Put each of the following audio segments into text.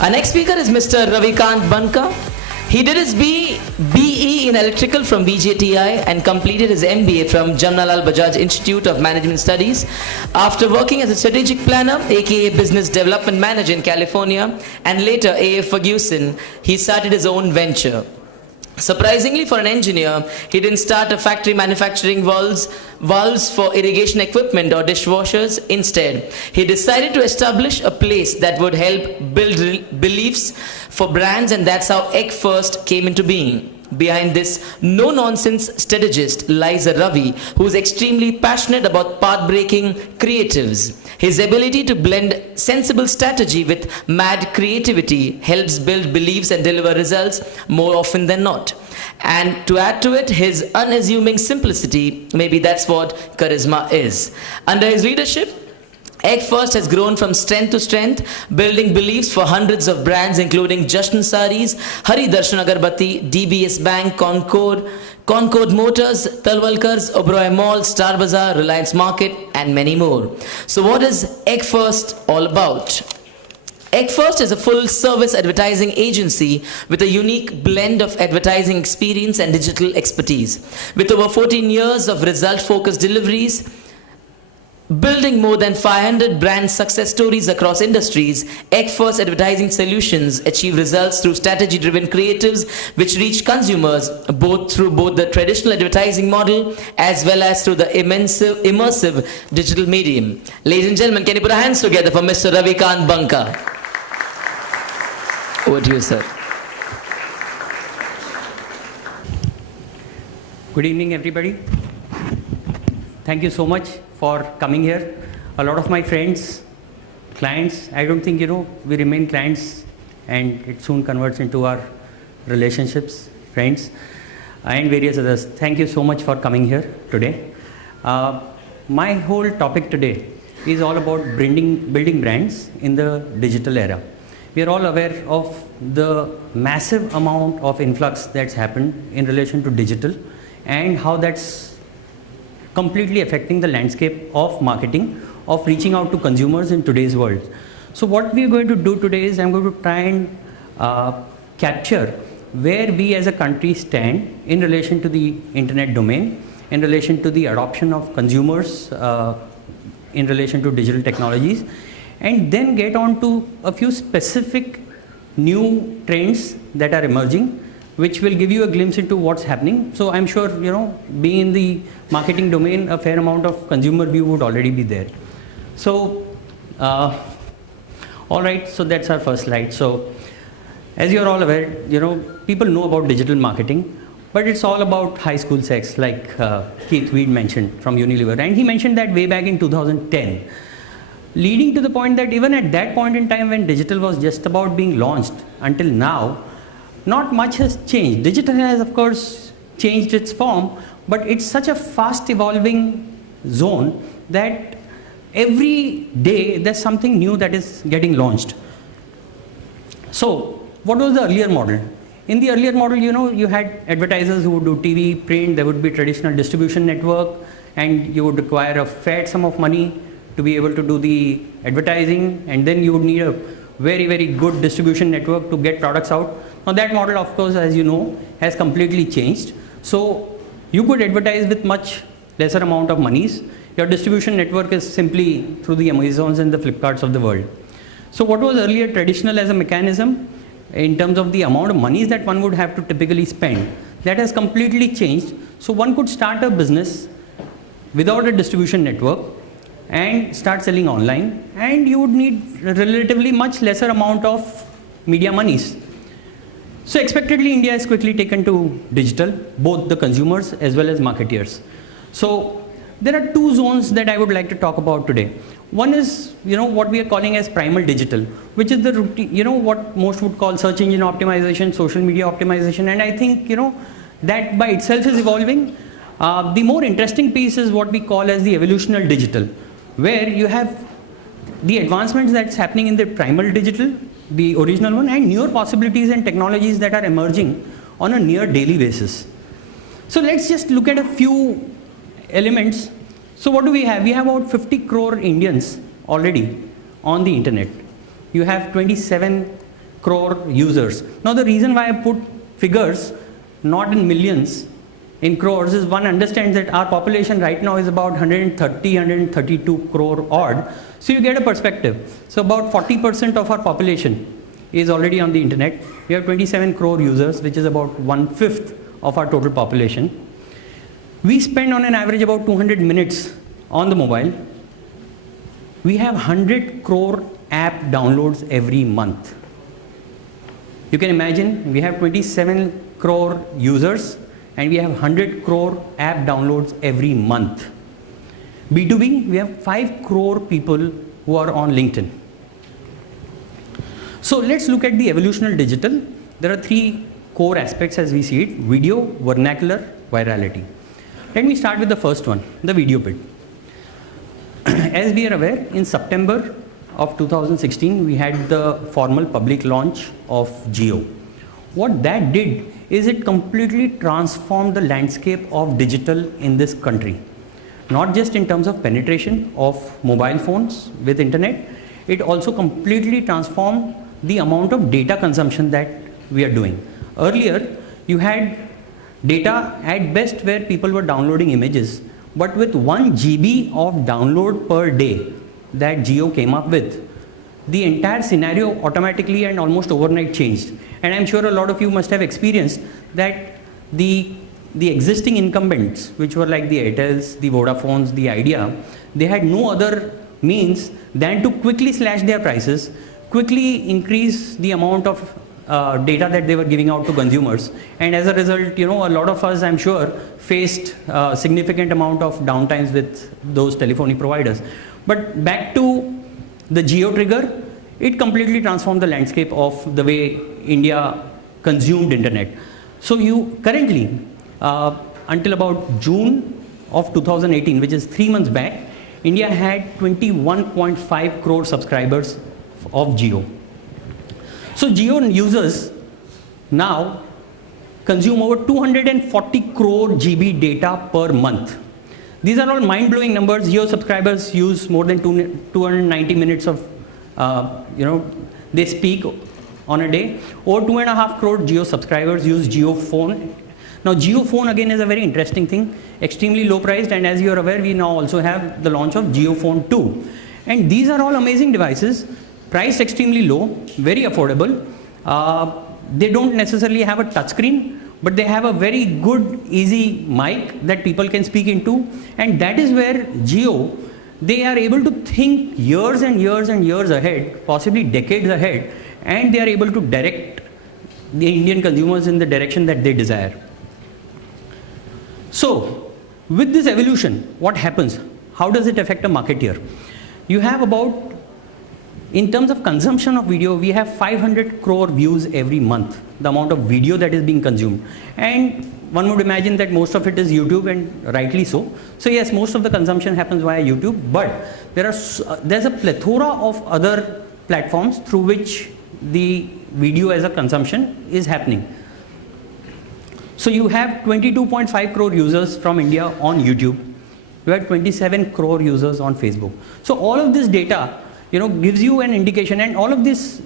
Our next speaker is Mr. Ravikant Banka. He did his BE in Electrical from VJTI and completed his MBA from Jamnalal Bajaj Institute of Management Studies. After working as a strategic planner, aka Business Development Manager in California, and later A.A. Ferguson, he started his own venture. Surprisingly for an engineer, he didn't start a factory manufacturing valves for irrigation equipment or dishwashers. Instead, he decided to establish a place that would help build beliefs for brands, and that's how Eggfirst came into being. Behind this no-nonsense strategist lies a Ravi who is extremely passionate about path-breaking creatives. His ability to blend sensible strategy with mad creativity helps build beliefs and deliver results more often than not. And to add to it, his unassuming simplicity, maybe that's what charisma is. Under his leadership, Eggfirst has grown from strength to strength, building beliefs for hundreds of brands including Jashn Saris, Hari Darshan Agarbatti, DBS Bank, Concord Motors, Talwalkars, Oberoi Mall, Star Bazaar, Reliance Market, and many more. So what is Eggfirst all about? Eggfirst is a full-service advertising agency with a unique blend of advertising experience and digital expertise. With over 14 years of result-focused deliveries, building more than 500 brand success stories across industries, Eggfirst Advertising Solutions achieve results through strategy-driven creatives which reach consumers through both the traditional advertising model as well as through the immersive digital medium. Ladies and gentlemen, can you put our hands together for Mr. Ravikant Banka? Over to you, sir. Good evening, everybody. Thank you so much for coming here. A lot of my friends, clients, I don't think, we remain clients and it soon converts into our relationships, friends, and various others. Thank you so much for coming here today. My whole topic today is all about building brands in the digital era. We are all aware of the massive amount of influx that's happened in relation to digital and how that's completely affecting the landscape of marketing, of reaching out to consumers in today's world. So what we are going to do today is I'm going to try and capture where we as a country stand in relation to the internet domain, in relation to the adoption of consumers, in relation to digital technologies, and then get on to a few specific new trends that are emerging, which will give you a glimpse into what's happening. So I'm sure, being in the marketing domain, a fair amount of consumer view would already be there. So, all right, so that's our first slide. So, as you're all aware, people know about digital marketing, but it's all about high school sex, like Keith Weed mentioned from Unilever. And he mentioned that way back in 2010, leading to the point that even at that point in time when digital was just about being launched until now, not much has changed. Digital has, of course, changed its form, but it's such a fast evolving zone that every day there's something new that is getting launched. So, what was the earlier model? In the earlier model, you had advertisers who would do TV, print, there would be traditional distribution network, and you would require a fair sum of money to be able to do the advertising, and then you would need a very, very good distribution network to get products out. Now that model, of course, as you know, has completely changed. So you could advertise with much lesser amount of monies. Your distribution network is simply through the Amazons and the Flipkarts of the world. So what was earlier traditional as a mechanism in terms of the amount of monies that one would have to typically spend, that has completely changed. So one could start a business without a distribution network and start selling online, and you would need relatively much lesser amount of media monies. So expectedly, India is quickly taken to digital, both the consumers as well as marketeers. So there are two zones that I would like to talk about today. One is, what we are calling as primal digital, which is the routine, what most would call search engine optimization, social media optimization, and I think, that by itself is evolving. The more interesting piece is what we call as the evolutional digital, where you have the advancements that's happening in the primal digital, the original one, and newer possibilities and technologies that are emerging on a near daily basis. So let's just look at a few elements. So what do we have? We have about 50 crore Indians already on the internet. You have 27 crore users. Now the reason why I put figures not in millions, in crores, is one understands that our population right now is about 132 crore odd. So you get a perspective. So about 40% of our population is already on the internet. We have 27 crore users, which is about 1/5 of our total population. We spend on an average about 200 minutes on the mobile. We have 100 crore app downloads every month. You can imagine we have 27 crore users and we have 100 crore app downloads every month. B2B, we have 5 crore people who are on LinkedIn. So let's look at the evolution of digital. There are 3 core aspects as we see it: video, vernacular, virality. Let me start with the first one, the video bit. As we are aware, in September of 2016, we had the formal public launch of Jio. What that did is it completely transformed the landscape of digital in this country. Not just in terms of penetration of mobile phones with internet, it also completely transformed the amount of data consumption that we are doing. Earlier, you had data at best where people were downloading images, but with 1 GB of download per day that Jio came up with, the entire scenario automatically and almost overnight changed. And I'm sure a lot of you must have experienced that the existing incumbents, which were like the Airtels, the Vodafones, the Idea, they had no other means than to quickly slash their prices, quickly increase the amount of data that they were giving out to consumers, and as a result, a lot of us, I'm sure, faced significant amount of downtimes with those telephony providers. But back to the Jio trigger, it completely transformed the landscape of the way India consumed internet. So you currently, until about June of 2018, which is 3 months back, India had 21.5 crore subscribers of Jio. So Jio users now consume over 240 crore GB data per month. These are all mind-blowing numbers. Jio subscribers use more than 290 minutes of, they speak on a day. Over 2.5 crore Jio subscribers use Jio phone. Now Jio phone again is a very interesting thing, extremely low priced, and as you are aware, we now also have the launch of Jio phone 2. And these are all amazing devices, priced extremely low, very affordable. They don't necessarily have a touchscreen, but they have a very good, easy mic that people can speak into. And that is where Jio, they are able to think years and years and years ahead, possibly decades ahead, and they are able to direct the Indian consumers in the direction that they desire. So, with this evolution, what happens? How does it affect a marketeer? You have about, in terms of consumption of video, we have 500 crore views every month, the amount of video that is being consumed. And one would imagine that most of it is YouTube, and rightly so. So yes, most of the consumption happens via YouTube, but there's a plethora of other platforms through which the video as a consumption is happening. So you have 22.5 crore users from India on YouTube. You have 27 crore users on Facebook. So all of this data, gives you an indication, and all of this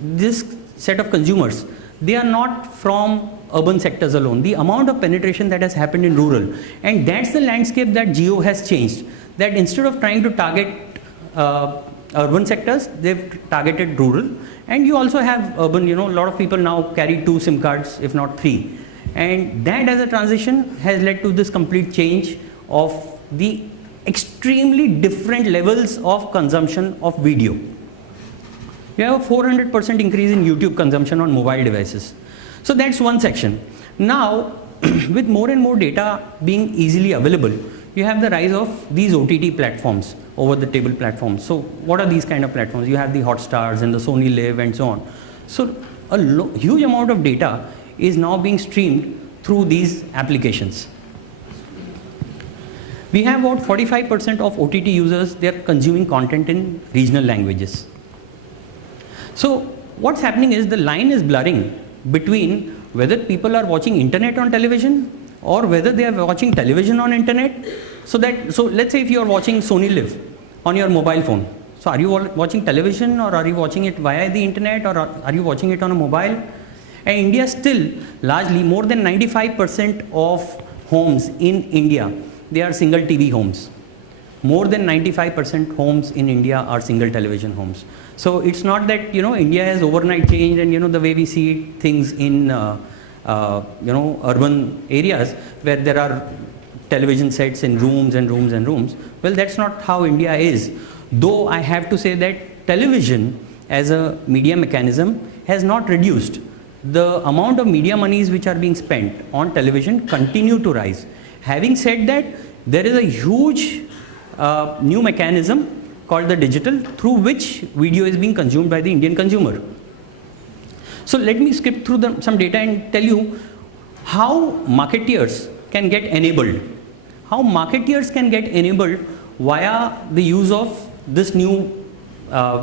set of consumers, they are not from urban sectors alone. The amount of penetration that has happened in rural, and that's the landscape that Jio has changed. That instead of trying to target urban sectors, they've targeted rural. And you also have urban, a lot of people now carry 2 SIM cards, if not 3. And that as a transition has led to this complete change of the extremely different levels of consumption of video. You have a 400% increase in YouTube consumption on mobile devices. So that's one section. Now, with more and more data being easily available, you have the rise of these OTT platforms, over-the-table platforms. So what are these kind of platforms? You have the Hotstars and the Sony Live and so on. So a huge amount of data is now being streamed through these applications. We have about 45% of OTT users, they are consuming content in regional languages. So what's happening is the line is blurring between whether people are watching internet on television or whether they are watching television on internet. So let's say if you are watching Sony Live on your mobile phone. So are you watching television, or are you watching it via the internet, or are you watching it on a mobile? And India still largely more than 95% of homes in India, they are single TV homes. More than 95% homes in India are single television homes. So it's not that India has overnight changed, and the way we see things in urban areas where there are television sets in rooms and rooms and rooms. Well, that's not how India is. Though I have to say that television as a media mechanism has not reduced. The amount of media monies which are being spent on television continue to rise. Having said that, there is a huge new mechanism called the digital, through which video is being consumed by the Indian consumer. So let me skip through some data and tell you how marketeers can get enabled. How marketeers can get enabled via the use of this new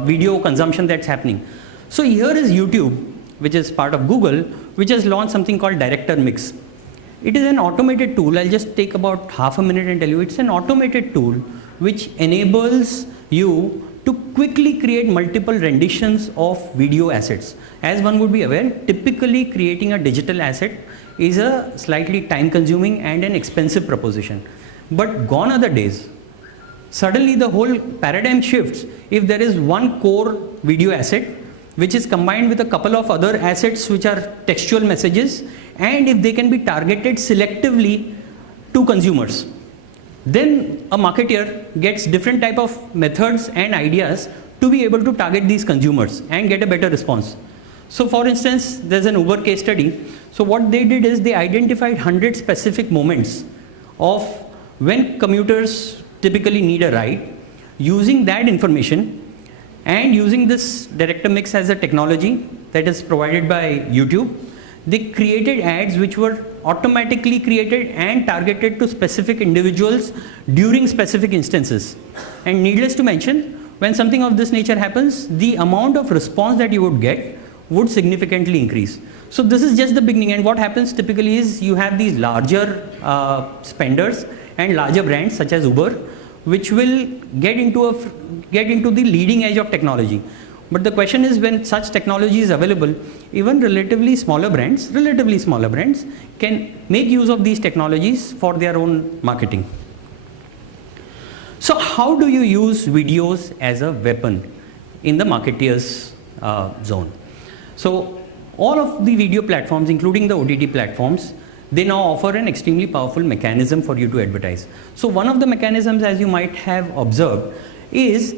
video consumption that's happening. So here is YouTube, which is part of Google, which has launched something called Director Mix. It is an automated tool. I'll just take about half a minute and tell you. It's an automated tool which enables you to quickly create multiple renditions of video assets. As one would be aware, typically creating a digital asset is a slightly time consuming and an expensive proposition. But gone are the days. Suddenly the whole paradigm shifts if there is one core video asset which is combined with a couple of other assets which are textual messages, and if they can be targeted selectively to consumers. Then a marketer gets different type of methods and ideas to be able to target these consumers and get a better response. So for instance, there's an Uber case study. So what they did is they identified 100 specific moments of when commuters typically need a ride. Using that information and using this Director Mix as a technology that is provided by YouTube, they created ads which were automatically created and targeted to specific individuals during specific instances. And needless to mention, when something of this nature happens, the amount of response that you would get would significantly increase. So this is just the beginning, and what happens typically is you have these larger spenders and larger brands such as Uber, which will get into the leading edge of technology. But the question is, when such technology is available, even relatively smaller brands can make use of these technologies for their own marketing. So how do you use videos as a weapon in the marketeer's zone? So all of the video platforms, including the OTT platforms, they now offer an extremely powerful mechanism for you to advertise. So one of the mechanisms, as you might have observed, is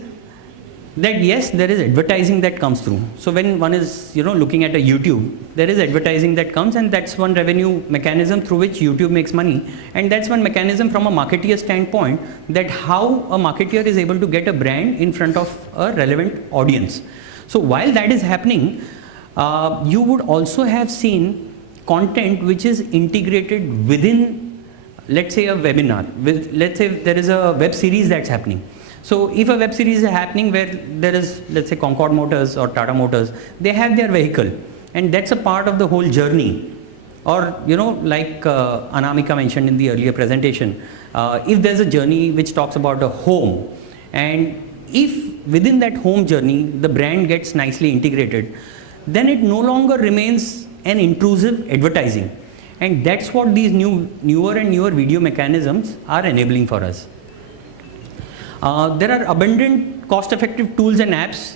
that yes, there is advertising that comes through. So when one is looking at a YouTube, there is advertising that comes, and that's one revenue mechanism through which YouTube makes money. And that's one mechanism from a marketeer standpoint, that how a marketeer is able to get a brand in front of a relevant audience. So while that is happening, you would also have seen content which is integrated within, let's say, a webinar. Let's say there is a web series that's happening. So if a web series is happening where there is, let's say, Concord Motors or Tata Motors, they have their vehicle, and that's a part of the whole journey. Or, like Anamika mentioned in the earlier presentation, if there's a journey which talks about a home, and if within that home journey the brand gets nicely integrated, then it no longer remains an intrusive advertising. And that's what these newer and newer video mechanisms are enabling for us. There are abundant cost-effective tools and apps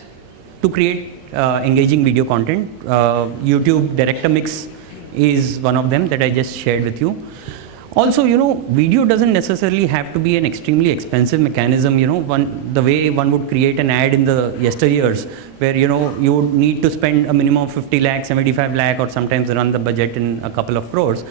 to create engaging video content. YouTube Director Mix is one of them that I just shared with you. Also, video doesn't necessarily have to be an extremely expensive mechanism. The way one would create an ad in the yesteryears, where you would need to spend a minimum of 50 lakh, 75 lakh, or sometimes run the budget in a couple of crores.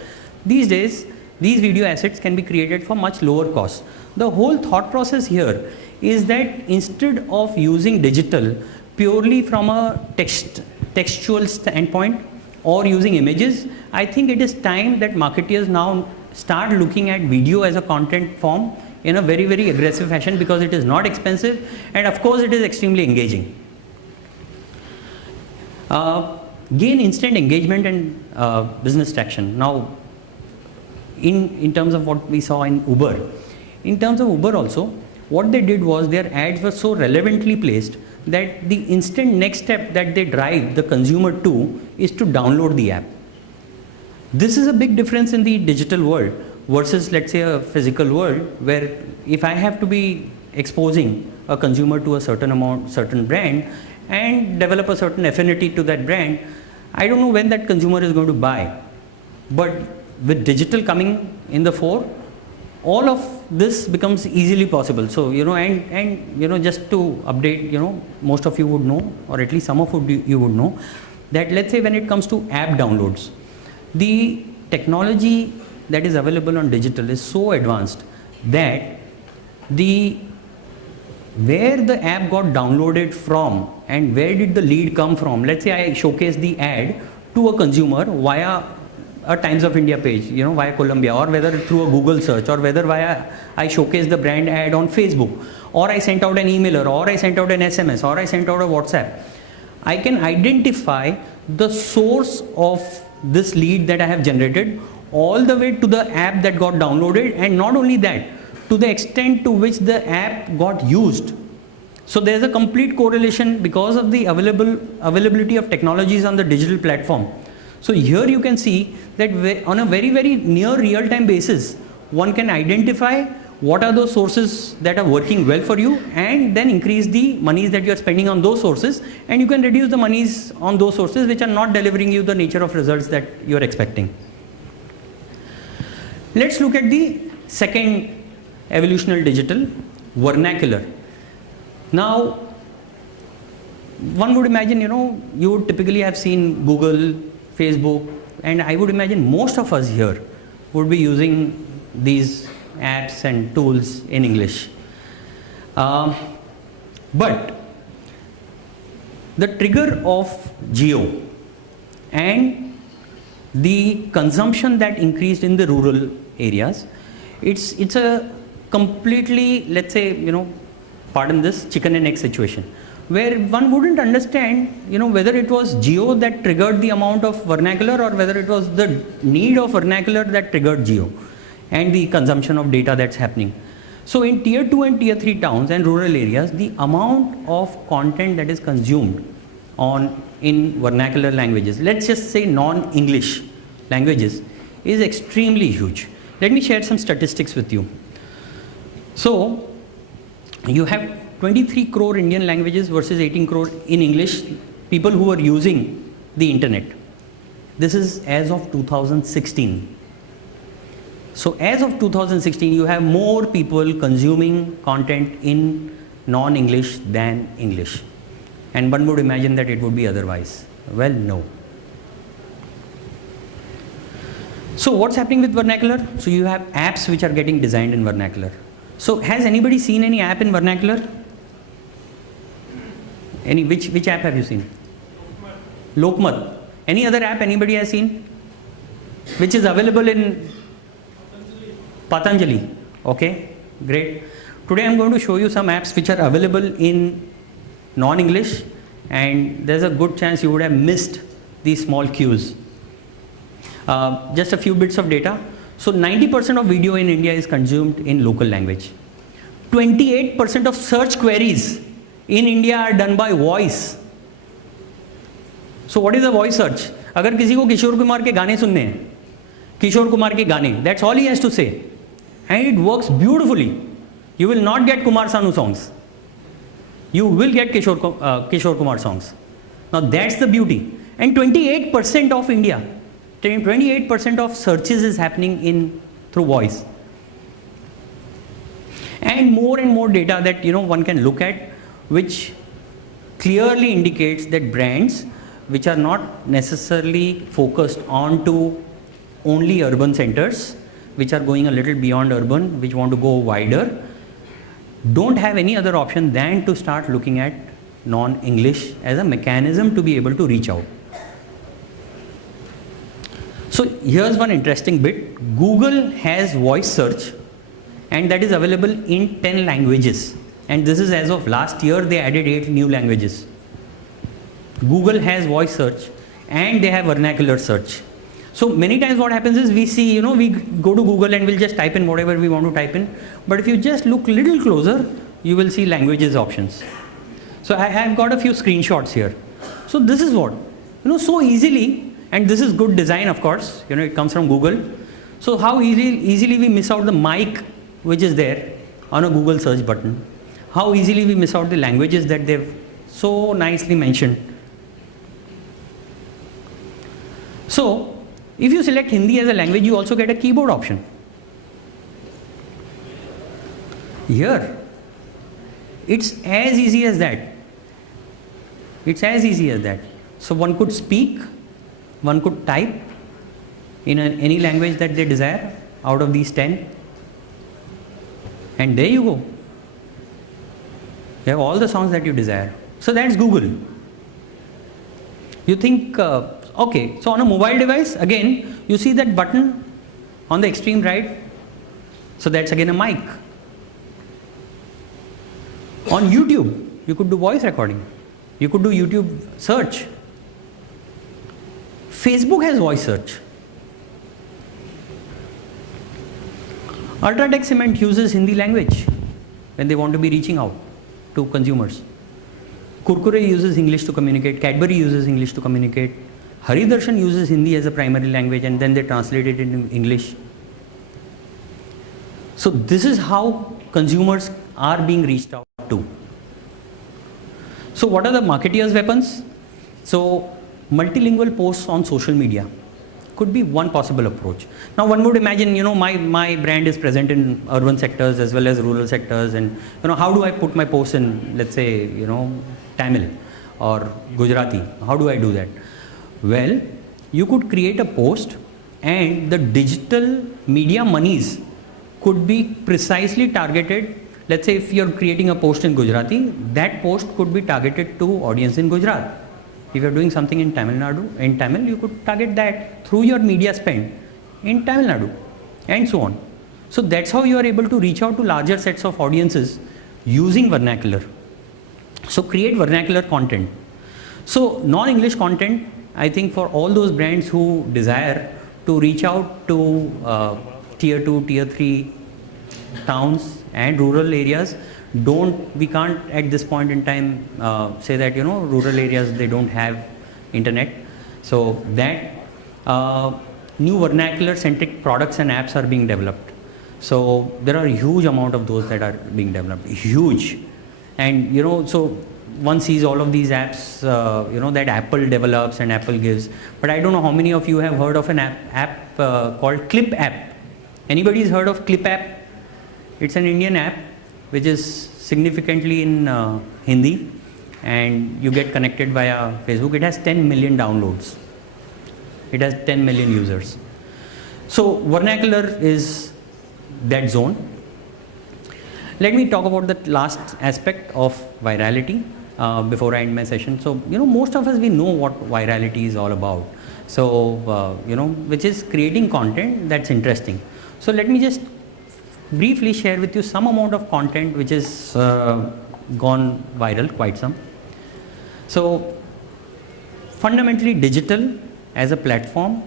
These days, these video assets can be created for much lower cost. The whole thought process here is that instead of using digital purely from a textual standpoint or using images, I think it is time that marketeers now start looking at video as a content form in a very, very aggressive fashion, because it is not expensive and of course it is extremely engaging. Gain instant engagement and business traction. Now, in terms of what we saw in Uber, in terms of Uber also, what they did was their ads were so relevantly placed that the instant next step that they drive the consumer to is to download the app. This is a big difference in the digital world versus, let's say, a physical world, where if I have to be exposing a consumer to a certain brand and develop a certain affinity to that brand, I don't know when that consumer is going to buy. But with digital coming in the fore, all of this becomes easily possible. So, and just to update, most of you would know, or at least some of you would know, that let's say when it comes to app downloads, the technology that is available on digital is so advanced that where the app got downloaded from and where did the lead come from. Let's say I showcase the ad to a consumer via a Times of India page, via Columbia, or whether through a Google search, or whether I showcase the brand ad on Facebook, or I sent out an emailer, or I sent out an SMS, or I sent out a WhatsApp. I can identify the source of this lead that I have generated all the way to the app that got downloaded, and not only that, to the extent to which the app got used. So there's a complete correlation because of the availability of technologies on the digital platform. So here you can see that on a very, very near real-time basis, one can identify what are those sources that are working well for you, and then increase the monies that you are spending on those sources, and you can reduce the monies on those sources which are not delivering you the nature of results that you are expecting. Let's look at the second evolutionary digital, vernacular. Now, one would imagine, you would typically have seen Google, Facebook, and I would imagine most of us here would be using these apps and tools in English. But the trigger of geo and the consumption that increased in the rural areas, it's a completely, let's say, pardon this, chicken and egg situation, where one wouldn't understand, whether it was geo that triggered the amount of vernacular, or whether it was the need of vernacular that triggered geo and the consumption of data that's happening. So in tier 2 and tier 3 towns and rural areas, the amount of content that is consumed in vernacular languages, let's just say non-English languages, is extremely huge. Let me share some statistics with you. So you have 23 crore Indian languages versus 18 crore in English, people who are using the internet. This is as of 2016. So as of 2016, you have more people consuming content in non-English than English. And one would imagine that it would be otherwise. Well, no. So what's happening with vernacular? So you have apps which are getting designed in vernacular. So has anybody seen any app in vernacular? Which app have you seen? Lokmat. Any other app anybody has seen? Which is available in Patanjali. Okay, great. Today I'm going to show you some apps which are available in non-English, and there's a good chance you would have missed these small cues. Just a few bits of data. So 90% of video in India is consumed in local language. 28% of search queries in India are done by voice. So what is a voice search? अगर किसी को किशोर कुमार के गाने सुनने हैं, किशोर कुमार के गाने, that's all he has to say, and it works beautifully. You will not get Kumar Sanu songs. You will get Kishore Kumar songs. Now that's the beauty. And 28% of India, 28% of searches is happening through voice. And more data that one can look at, which clearly indicates that brands which are not necessarily focused onto only urban centers, which are going a little beyond urban, which want to go wider, don't have any other option than to start looking at non-English as a mechanism to be able to reach out. So here's one interesting bit. Google has voice search, and that is available in 10 languages. And this is as of last year, they added 8 new languages. Google has voice search and they have vernacular search. So many times what happens is we see, we go to Google and we'll just type in whatever we want to type in. But if you just look little closer, you will see languages options. So I have got a few screenshots here. So this is what, so easily, and this is good design, of course, it comes from Google. So how easily we miss out the mic which is there on a Google search button. How easily we miss out the languages that they've so nicely mentioned. So if you select Hindi as a language, you also get a keyboard option. Here, it's as easy as that. It's as easy as that. So one could speak, one could type in any language that they desire out of these 10. And there you go. You have all the songs that you desire. So that's Google. You think, okay, so on a mobile device, again, you see that button on the extreme right. So that's again a mic. On YouTube, you could do voice recording. You could do YouTube search. Facebook has voice search. Ultratech Cement uses Hindi language when they want to be reaching out to consumers. Kurkure uses English to communicate. Cadbury uses English to communicate. Hari Darshan uses Hindi as a primary language and then they translate it into English. So this is how consumers are being reached out to. So what are the marketeers' weapons? So multilingual posts on social media could be one possible approach. Now one would imagine, my brand is present in urban sectors as well as rural sectors, and how do I put my posts in, let's say, Tamil or Gujarati? How do I do that? Well, you could create a post and the digital media monies could be precisely targeted. Let's say if you're creating a post in Gujarati, that post could be targeted to audience in Gujarat. If you're doing something in Tamil Nadu, in Tamil, you could target that through your media spend in Tamil Nadu, and so on. So that's how you are able to reach out to larger sets of audiences using vernacular. So create vernacular content. So non-English content, I think for all those brands who desire to reach out to tier 2, tier 3 towns and rural areas, we can't at this point in time say that rural areas, they don't have internet. So that new vernacular centric products and apps are being developed. So there are a huge amount of those that are being developed, huge. And so one sees all of these apps that Apple develops and Apple gives, but I don't know how many of you have heard of an app called Clip app. Anybody's heard of Clip app? It's an Indian app which is significantly in Hindi, and you get connected via Facebook. It has 10 million downloads. It has 10 million users. So vernacular is that zone. Let me talk about the last aspect of virality before I end my session. So most of us, we know what virality is all about. So which is creating content that's interesting. So let me just briefly share with you some amount of content which is gone viral, quite some. So fundamentally, digital as a platform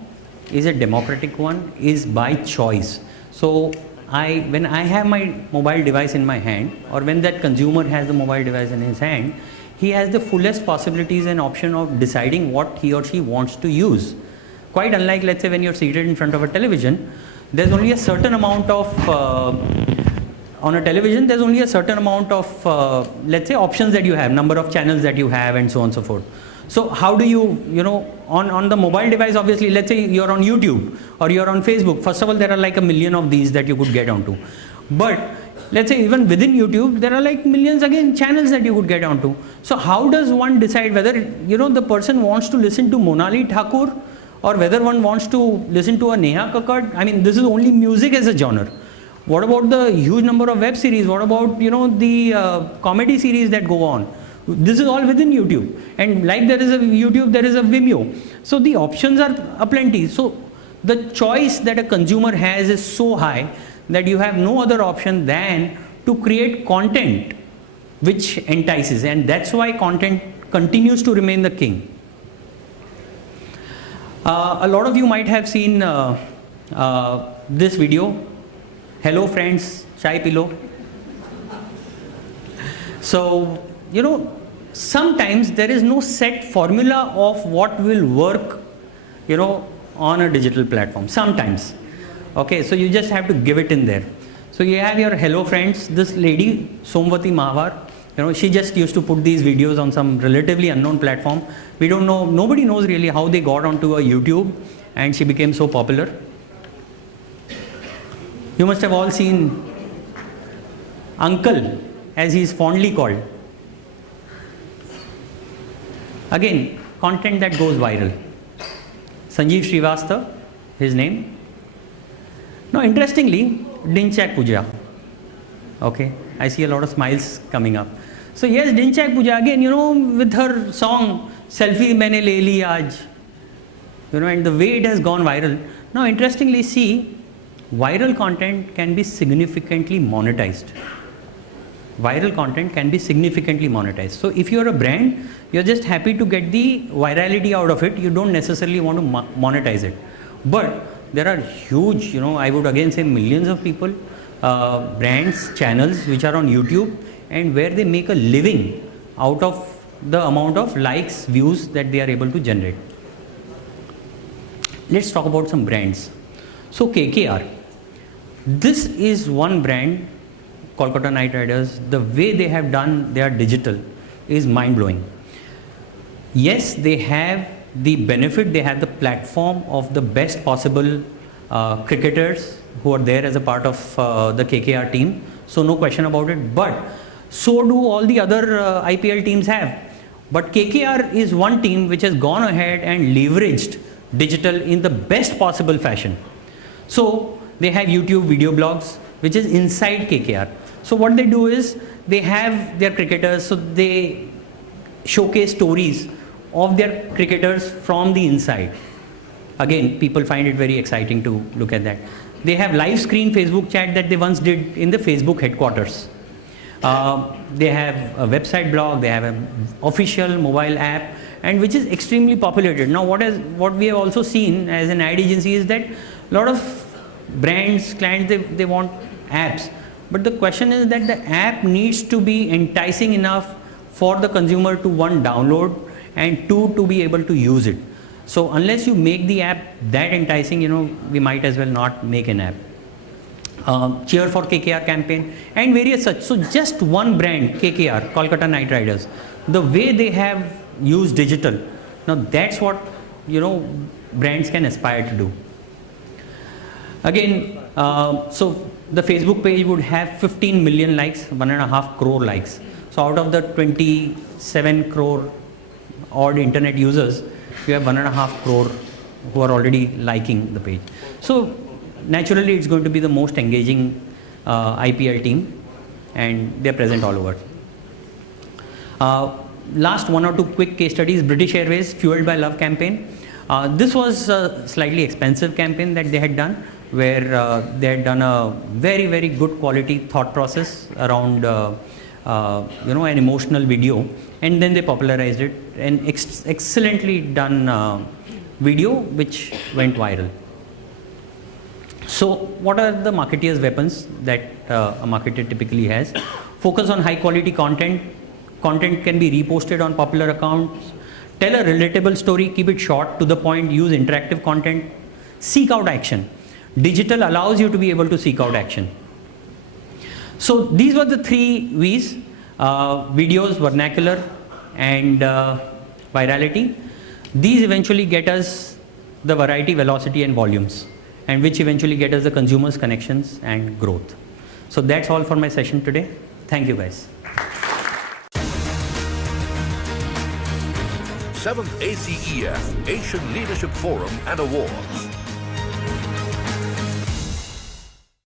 is a democratic one, is by choice. So when I have my mobile device in my hand, or when that consumer has the mobile device in his hand, he has the fullest possibilities and option of deciding what he or she wants to use. Quite unlike, let's say, when you're seated in front of a television, there's only a certain amount of, on a television, there's only a certain amount of, let's say, options that you have, number of channels that you have, and so on and so forth. So how do you, on the mobile device, obviously, let's say you're on YouTube or you're on Facebook. First of all, there are like a million of these that you could get onto. But let's say even within YouTube, there are like millions again channels that you could get onto. So how does one decide whether, the person wants to listen to Monali Thakur, or whether one wants to listen to a Neha Kakkad? I mean, this is only music as a genre. What about the huge number of web series? What about, the comedy series that go on? This is all within YouTube. And like there is a YouTube, there is a Vimeo. So the options are aplenty. So the choice that a consumer has is so high that you have no other option than to create content which entices. And that's why content continues to remain the king. A lot of you might have seen this video. Hello friends, chai pilo. So, sometimes there is no set formula of what will work, on a digital platform. Sometimes. Okay, so you just have to give it in there. So you have your hello friends. This lady, Somvati Mahavar, she just used to put these videos on some relatively unknown platform. We don't know, nobody knows really how they got onto a YouTube and she became so popular. You must have all seen Uncle, as he is fondly called. Again, content that goes viral. Sanjeev Srivastava, his name. Now, interestingly, Dinchak Puja. Okay, I see a lot of smiles coming up. So yes, Dinchak Puja again, with her song Selfie Maine Le Li Aaj, and the way it has gone viral. Now, interestingly, see, viral content can be significantly monetized. Viral content can be significantly monetized. So if you're a brand, you're just happy to get the virality out of it. You don't necessarily want to monetize it. But there are huge, I would again say millions of people, brands, channels which are on YouTube and where they make a living out of the amount of likes, views that they are able to generate. Let's talk about some brands. So KKR, this is one brand, Kolkata Knight Riders. The way they have done their digital is mind-blowing. Yes, they have the benefit, they have the platform of the best possible cricketers who are there as a part of the KKR team. So no question about it. But so do all the other IPL teams have. But KKR is one team which has gone ahead and leveraged digital in the best possible fashion. So they have YouTube video blogs, which is inside KKR. So what they do is they have their cricketers, so they showcase stories of their cricketers from the inside. Again, people find it very exciting to look at that. They have live screen Facebook chat that they once did in the Facebook headquarters. They have a website blog, they have an official mobile app, and which is extremely populated. Now what we have also seen as an ad agency is that a lot of brands, clients, they want apps. But the question is that the app needs to be enticing enough for the consumer to, one, download, and two, to be able to use it. So unless you make the app that enticing, we might as well not make an app. Cheer for KKR campaign and various such. So just one brand, KKR, Kolkata Knight Riders, the way they have used digital, now that's what, brands can aspire to do. Again, so the Facebook page would have 15 million likes, 1.5 crore likes. So out of the 27 crore odd internet users, you have 1.5 crore who are already liking the page. So naturally it's going to be the most engaging IPL team, and they're present all over. Last one or two quick case studies. British Airways Fueled by Love campaign. This was a slightly expensive campaign that they had done, where they had done a very, very good quality thought process around an emotional video, and then they popularized it, an excellently done video which went viral. So what are the marketeer's weapons that a marketer typically has? Focus on high quality content. Content can be reposted on popular accounts. Tell a relatable story, keep it short, to the point, use interactive content. Seek out action. Digital allows you to be able to seek out action. So these were the 3 V's, videos, vernacular, and virality. These eventually get us the variety, velocity, and volumes, and which eventually get us the consumers, connections, and growth. So that's all for my session today. Thank you, guys. 7th ACEF Asian Leadership Forum and Awards.